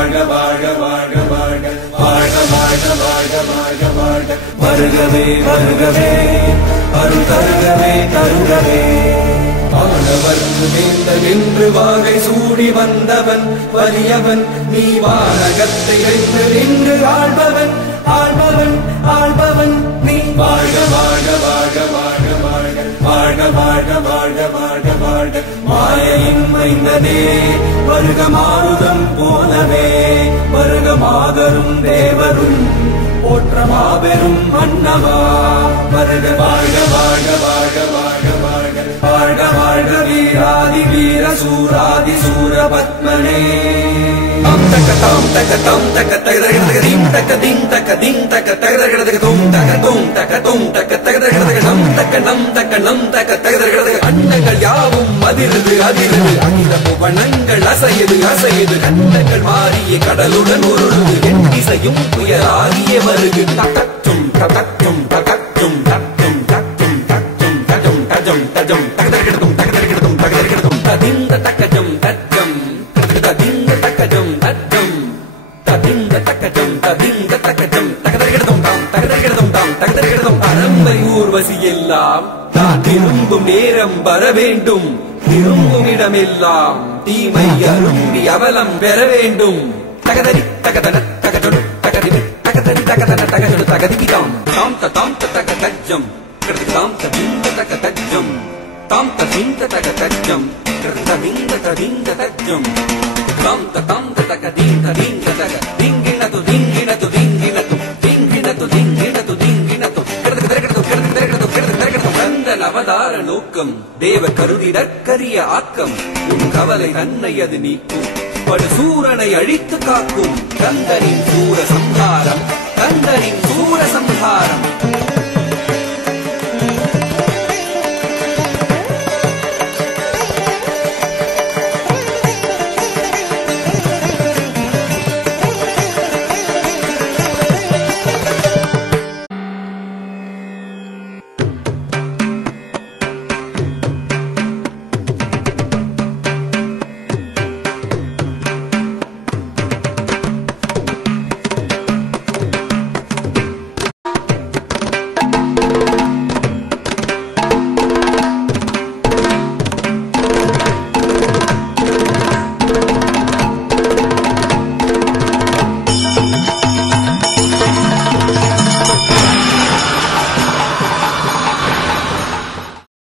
வாழ்க வாழ்க வாழ்க வாழ்க வாழ்க வாழ்க வாழ்க வாழ்க வாழ்க வருகவே வருகவே அருள் தருகவே தருகவே ஆனவர்க்கு வேந்த நின்று வாகை சூடி வந்தவன் வலியவன் நீ வானகத்தை வைத்து நின்று ஆள்பவன் ஆள்பவன் ஆள்பவன் நீ வாழ்க வாழ்க வாழ்க வாழ்க வாழ்க வாழ்க வாழ்க வாழ்க வாழ்க வாழ்க மாயையின் மைந்தனே வருக மாருதம் போலவே வருக மாதரும் தேவரும் போற்ற மாபெரும் மன்னவா வருக வாழ்க வாழ்க வாழ்க வாழ்க வாழ்க வாழ்க வாழ்க வீராதி வீர சூராதி சூர பத்மனே தாம் தக தாம் தக தகதகதகதீம் தக தீம் தக தீம் தக தகதகதகதும் தக தும் தக தும் தக தகதகதகதம் தக நம் தக நம் தக தகதகதக அண்டங்கள் யாவும் அதிருது அதிருது அகில புவனங்கள் அசையுது அசையுது கண்டங்கள் மாறிய கடலுடன் உருளுது என் திசையும் புயலாகிய வருகு தகற்றும் தகற்றும் தகற்றும் தற்றும் தற்றும் தற்றும் தஜம் தஜம் தஜம் தகதகதகதும் தகதகதகதும் தகதகதகதும் ததிந்த தகஜம் தஜம் ததிந்த தகஜம் தஜம் ததிந்த தகஜம் ததிந்த தகஜம் தகதகதகதும் தாம் தகதகதகதும் தாம் தகதகதகதும் அரம்பை ஊர்வசி எல்லாம் நான் திரும்பும் நேரம் வர வேண்டும் திரும்பும் இடமெல்லாம் தீமை அரும்பி அவலம் பெற வேண்டும் தகதரி தகதன தகஜொடு தகதிவி தகதரி தகதன தகஜொடு தகதிவிதாம் தாம் தாம் தகதஜம் தாம் ததிந்த தகதஜம் தாம் ததிந்த தகதஜம் ததிந்த ததிந்த தஜம் தாம் தாம் தகதீந்த ததிந்த தக திங்கினது திங்கினது திங்கினது திங்கினது திங்கினது திங்கினது கந்தன் அவதார நோக்கம் தேவ கருதிடற்கரிய ஆக்கம் உன் கவலை தன்னை அது நீக்கும் படு சூரனை அழித்து காக்கும் கந்தனின் சூர சம்ஹாரம் கந்தனின் சூர சம்ஹாரம்